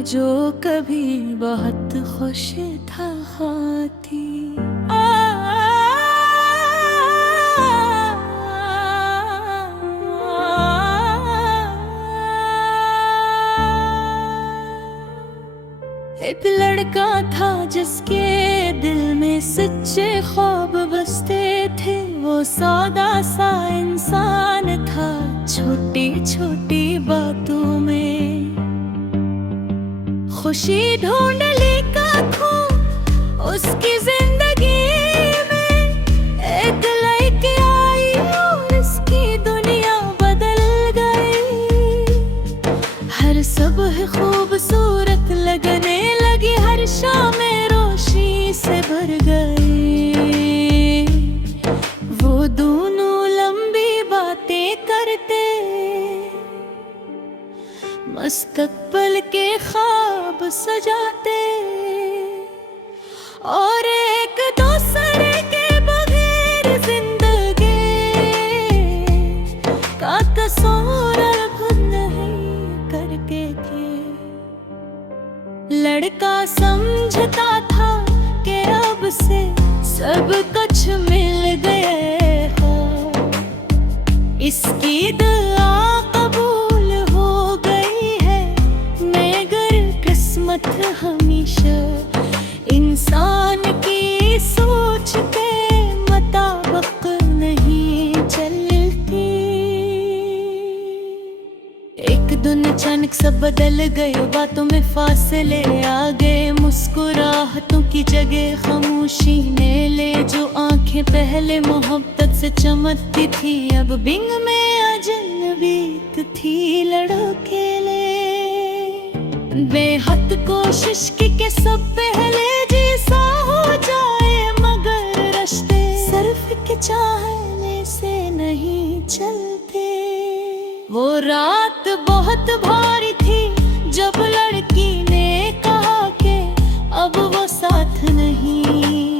जो कभी बहुत खुश था हाथी। एक लड़का था जिसके दिल में सच्चे ख्वाब बसते थे। वो सादा सा इंसान था, छोटी छोटी बातों में खुशी ढूंढ लेगा खो उसकी जिंदगी में। एक लड़की आई और इसकी दुनिया बदल गई। हर सुबह खूबसूरत लगने लगी, हर शाम रोशनी से भर गई। वो दोनों लंबी बातें करते, मुस्तकबिल के ख्वाब सजाते और एक दूसरे के बगैर जिंदगी का तस्वीर खुद नहीं करके थे। लड़का समझता था कि अब से सब कुछ मिल गए हो। इसकी दुआ कबूल हो गई है, मगर किस्मत हमेशा इंसान की सोच के मुताबिक नहीं चलती। एक दिन अचानक सब बदल गए, बातों में फासले आ गए। मुस्कुराहटों की जगह खामोशी ने ले, जो आंखें पहले मोहब्बत से चमकती थी अब बिंग में अजनबी थी। लड़के ले बेहद कोशिश की के सब पहले जैसा हो जाए, मगर रास्ते सिर्फ के चाहने से नहीं चलते। वो रात बहुत भारी थी जब लड़की ने कहा कि अब वो साथ नहीं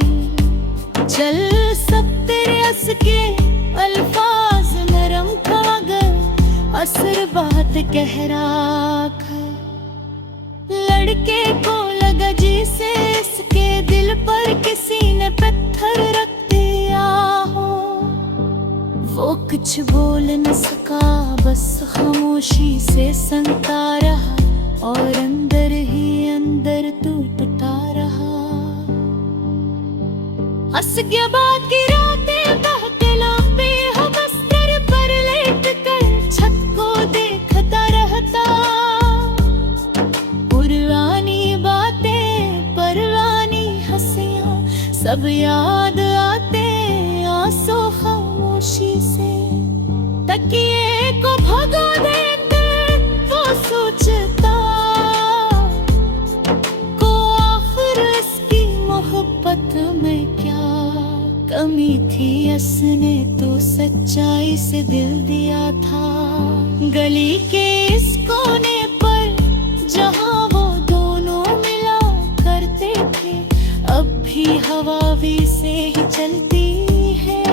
चल सकते। रस के अल्फाज नरम कागज असर बात गहरा कर। लड़के को लगा जैसे इसके दिल पर किसी ने पत्थर रख दिया हो। वो कुछ बोल न सका, बस खामोशी से सुनता रहा और अंदर ही अंदर टूटता रहा। हंस गया बात की रातें बहके लंबी हो, बस्तर पर लेट कर छत को देखता रहता। पुरानी बातें पुरानी हंसियां सब याद आते, आंसू खामोशी से तकिए को भगो देते। वो सोचता को आखिर इसकी मोहब्बत में क्या कमी थी। उसने तो सच्चाई से दिल दिया था। गली के इस कोने पर जहां वो दोनों मिला करते थे, अब भी हवा भी से ही चलती है।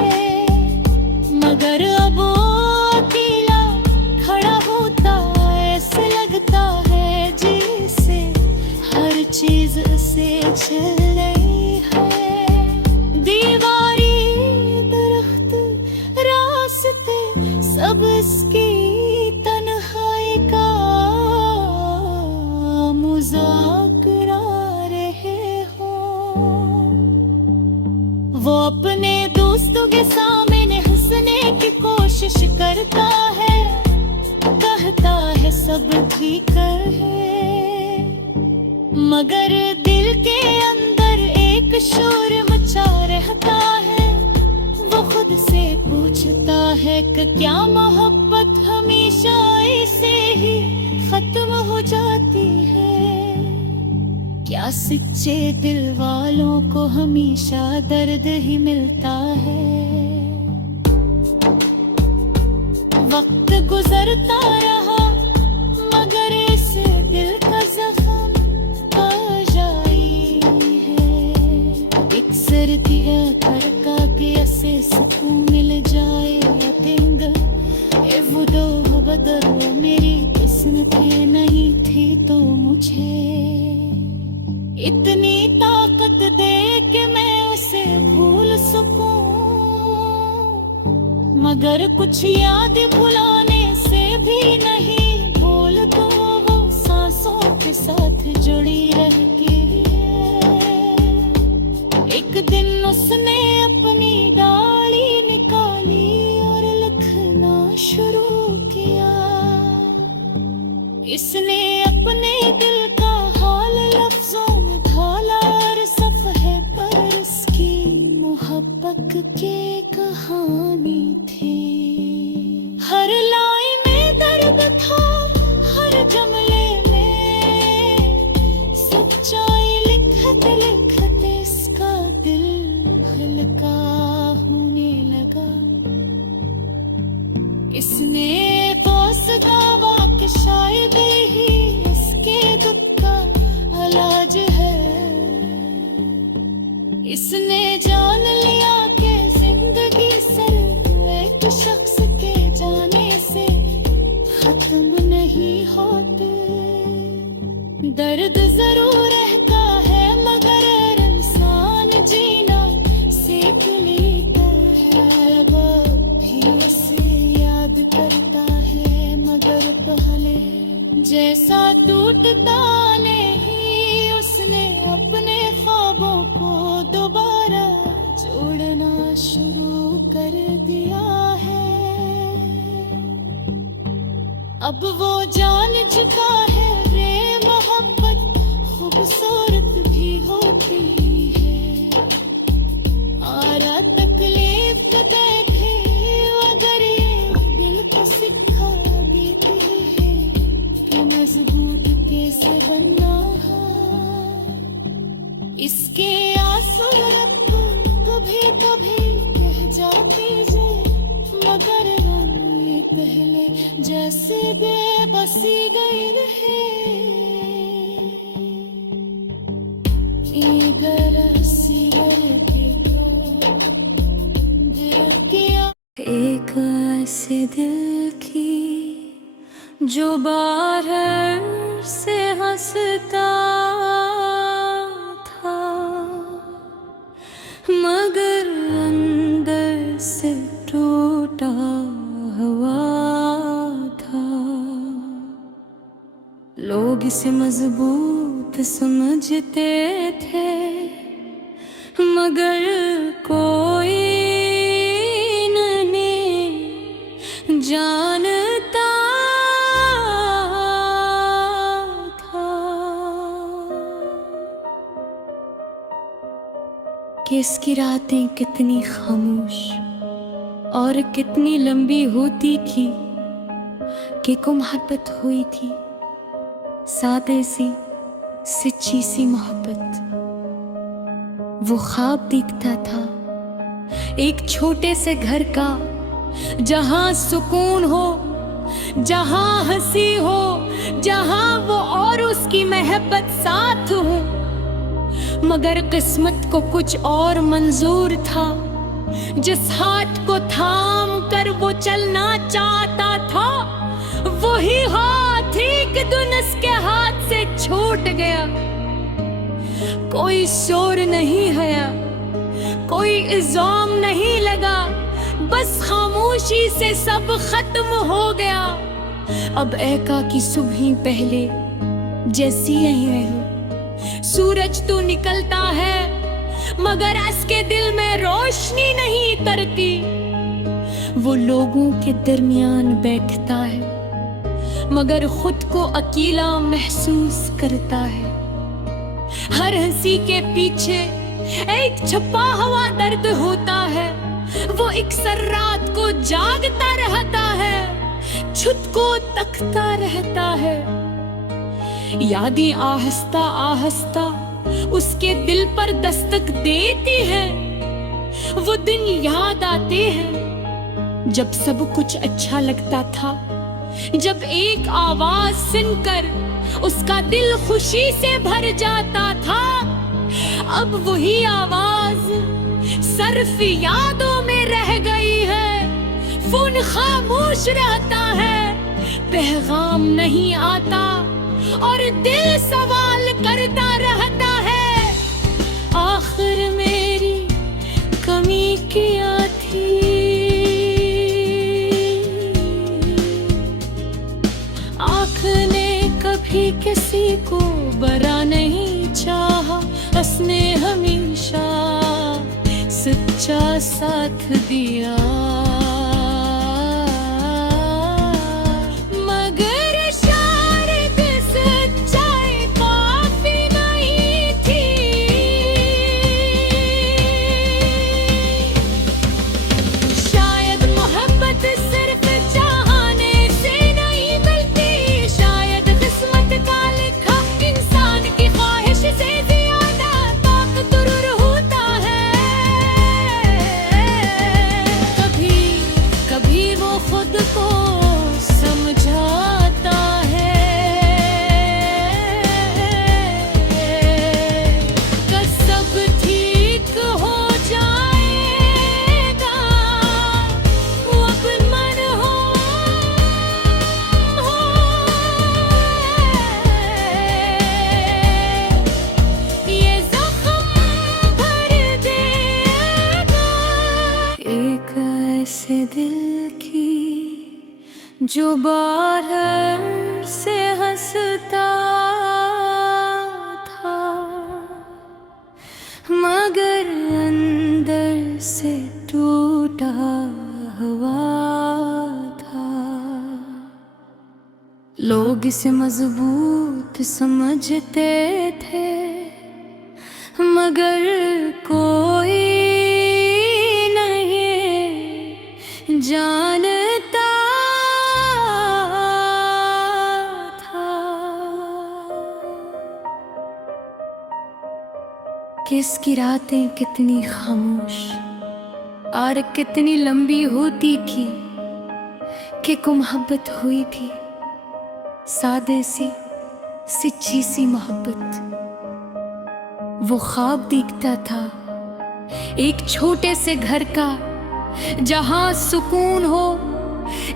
मगर अब वो अकेला खड़ा होता, ऐसे लगता है जैसे हर चीज से छल रही है। दीवारी दरख्त रास्ते सब इसकी तन्हाई का मुज़ाकरा रहे हो। वो अपने दोस्तों के सामने हंसने की कोशिश करता है, कहता है सब ठीक है, मगर दिल के अंदर एक शोर मचा रहता है। वो खुद से पूछता है कि क्या मोहब्बत हमेशा ऐसे ही खत्म हो जाती है? क्या सच्चे दिल वालों को हमेशा दर्द ही मिलता है? वक्त गुजरता रहा मगर इस दिल का जख्म ताज़ाई है। एक सर्दी करका के ऐसे सुकून मिल जाए अतिंग ए वो दो बदलो मेरी किस्मत नहीं थी तो मुझे मगर कुछ याद भुलाने से भी नहीं, बोल तो वो सांसों के साथ जुड़ी रहती है। एक दिन उसने अपनी डाली निकाली और लिखना शुरू किया। इसने अपने दिल का हाल लफ्जों में ढाला और सफ़हे पर उसकी मोहब्बत की कहानी थी। हर लाइन में दर्द था, हर जुमले में सच्चाई लिखते लिखते इसका दिल हल्का होने लगा। इसने दोस्त दावा कि शायद ही इसके दुख का इलाज है। इसने जान लिया कि जिंदगी सिर्फ एक शख्स के जाने से खत्म नहीं होती। दर्द जरूर रहता है मगर इंसान जीना सीख लेता है। वो भी उसे याद करता है मगर पहले जैसा टूटता नहीं, उसने अपने ख्वाबों को दोबारा जोड़ना शुरू कर दिया है। अब वो जान चुका है रे मोहब्बत खूबसूरत भी होती है। आरा तकलीफ तो देखे अगर ये दिल को सिखा देती है कि मजबूत कैसे बनना है। इसके आंसू कभी कभी कह जाती है मगर ये पहले जैसे बेबसी गई रहे। एक ऐसे दिल की जो बाहर से हंसता था मगर अंदर से टूटा हुआ था। लोग इसे मजबूत समझते थे मगर कोई नहीं जानता था कि इसकी रातें कितनी खामोश और कितनी लंबी होती थी कि को मोहब्बत हुई थी, सादे सी सच्ची सी मोहब्बत। वो ख्वाब दिखता था एक छोटे से घर का जहां सुकून हो, जहां हंसी हो, जहां वो और उसकी मोहब्बत साथ हो। मगर किस्मत को कुछ और मंजूर था। जिस हाथ को थाम कर वो चलना चाहता था वही हाथ एक दिन उसके हाथ से छूट गया। कोई शोर नहीं आया, कोई इल्जाम नहीं लगा, बस खामोशी से सब खत्म हो गया। अब एका की सुबह पहले जैसी यही रही। सूरज तो निकलता है मगर इसके दिल में रोशनी नहीं तरती। वो लोगों के दरमियान बैठता है मगर खुद को अकेला महसूस करता है। हर हंसी के पीछे एक छुपा हुआ दर्द होता है। वो अक्सर रात को जागता रहता है, खुद को तकता रहता है। यादें आहिस्ता आहिस्ता उसके दिल पर दस्तक देती है। वो दिन याद आते हैं जब सब कुछ अच्छा लगता था, जब एक आवाज सुनकर उसका दिल खुशी से भर जाता था। अब वही आवाज सिर्फ यादों में रह गई है। फोन खामोश रहता है, पैगाम नहीं आता और दिल सवाल करता रहता है, आखिर मेरी कमी क्या थी। को बरा नहीं चाहा, उसने हमेशा सच्चा साथ दिया। मगर शायद सच्चाई काफी नहीं थी, शायद मोहब्बत सिर्फ चाहने से नहीं मिलती, शायद किस्मत का लिखा इंसान की ख्वाहिश से ज्यादा ताकतवर होता है। कभी कभी वो खुद को समझाता है कि सब ठीक हो जाएगा, वो अपन मन ये जख्म भर देगा। एक ऐसे दिल की जो बाहर से हंसता था, मगर अंदर से टूटा हुआ था। लोग इसे मजबूत समझते थे, मगर कोई नहीं जानता था कि इसकी रातें कितनी खामोश और कितनी लंबी होती थी, कि को मोहब्बत हुई थी, सादे सी सच्ची सी मोहब्बत। वो ख्वाब दिखता था एक छोटे से घर का, जहां सुकून हो,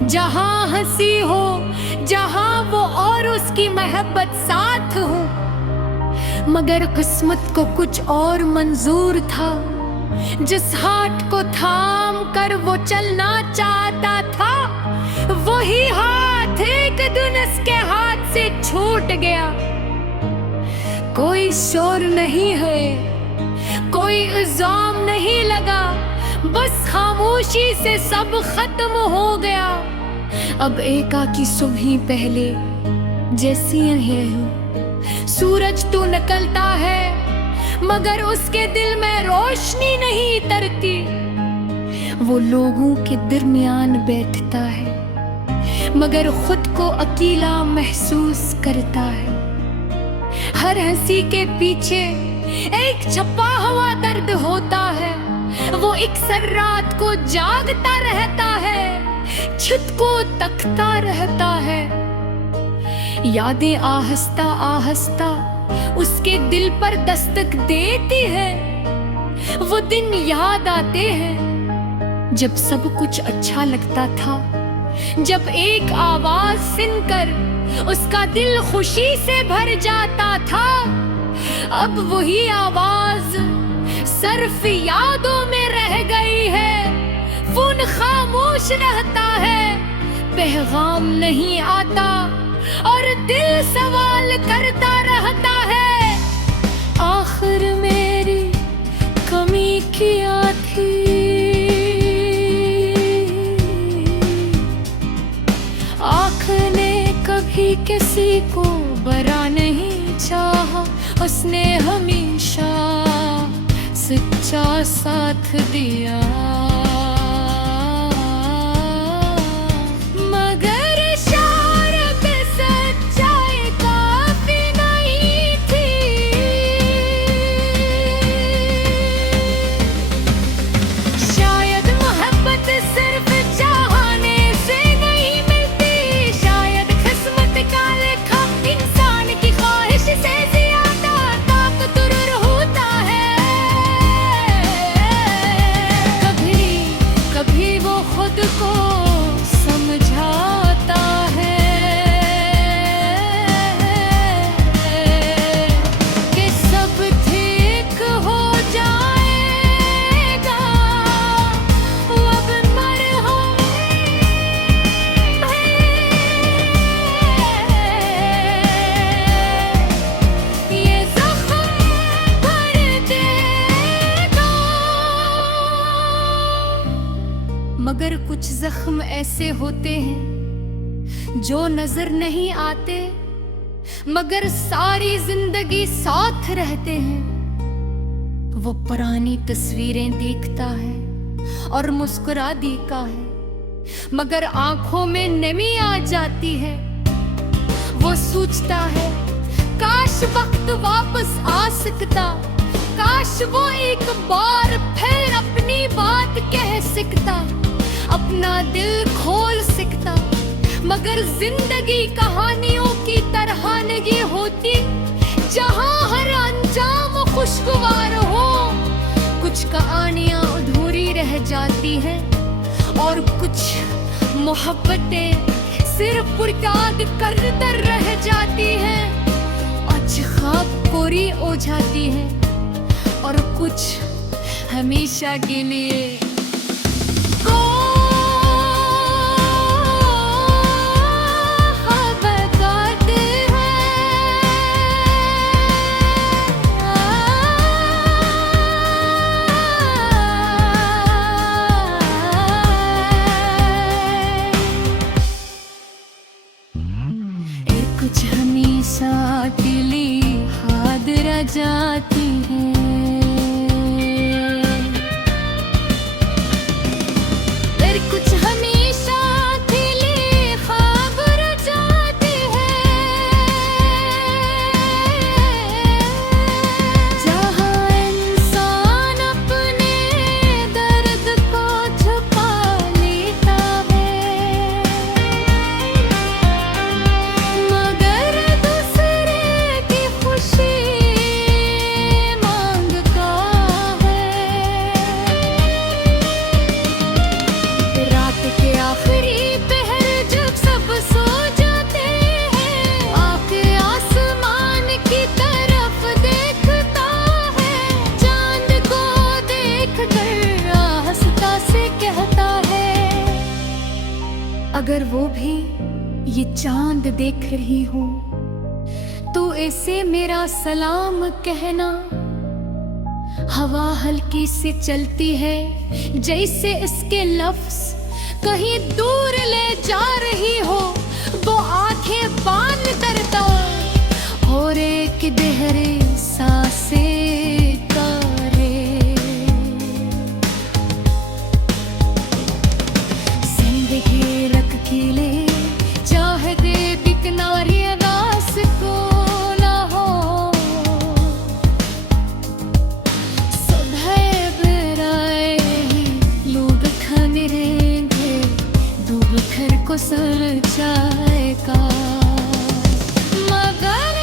जहां हंसी हो, जहां वो और उसकी मोहब्बत साथ हो। मगर किस्मत को कुछ और मंजूर था, जिस हाथ को थाम कर वो चलना चाहता था, वही हाथ एक दिन उसके हाथ से छूट गया। कोई शोर नहीं है, कोई इल्जाम नहीं लगा, बस खामोशी से सब खत्म हो गया। अब एकाकी सुबह पहले जैसी है, सूरज तो निकलता है, मगर उसके दिल में रोशनी नहीं तरती। वो लोगों के दरमियान बैठता है, मगर खुद को अकेला महसूस करता है। हर हंसी के पीछे एक छपा हुआ दर्द होता है। वो अक्सर रात को जागता रहता है, छत को तकता रहता है। यादें आहिस्ता आहिस्ता उसके दिल पर दस्तक देती है। वो दिन याद आते हैं जब सब कुछ अच्छा लगता था, जब एक आवाज सुनकर उसका दिल खुशी से भर जाता था। अब वही आवाज सिर्फ यादों में रह गई है। फोन खामोश रहता है, पैगाम नहीं आता और दिल सवाल करता रहता है, आखिर मेरी कमी क्या थी। आँख ने कभी किसी को बरा नहीं चाहा, उसने हमेशा सच्चा साथ दिया। मगर शायद सच्चाई काफी नहीं थी, शायद मोहब्बत सिर्फ चाहने से नहीं मिलती, शायद किस्मत का लिखा इंसान की ख्वाहिश से ज्यादा ताकतवर होता है। कभी कभी वो खुद को समझाता है कि सब ठीक हो जाएगा, वो अब मरहूम है। कुछ जख्म ऐसे होते हैं जो नजर नहीं आते, मगर सारी जिंदगी साथ रहते हैं। वो पुरानी तस्वीरें देखता है और मुस्कुरा देता है, मगर आंखों में नमी आ जाती है। वो सोचता है काश वक्त वापस आ सकता, काश वो एक बार फिर अपनी बात कह सकता, अपना दिल खोल सकता। मगर जिंदगी कहानियों की तरह नहीं होती, जहां हर अंजाम खुशगवार हो। कुछ कहानियां अधूरी रह जाती हैं और कुछ मोहब्बतें सिर्फ पुरकाद कर कर रह जाती हैं। कुछ ख्वाब पूरी हो जाती है और कुछ हमेशा के लिए कुछ हमेशा के लिए याद रह जाती है। फिर कुछ हमेशा के लिए ख्वाब रह जाती है, जहाँ इंसान अपने दर्द को छुपा लेता है, अगर वो भी ये चांद देख रही हो तो ऐसे मेरा सलाम कहना। हवा हल्की से चलती है जैसे इसके लफ्ज कहीं दूर ले जा रही हो। वो आंखें बांध करता और एक गहरे सांसे को सुलझाएगा, मगर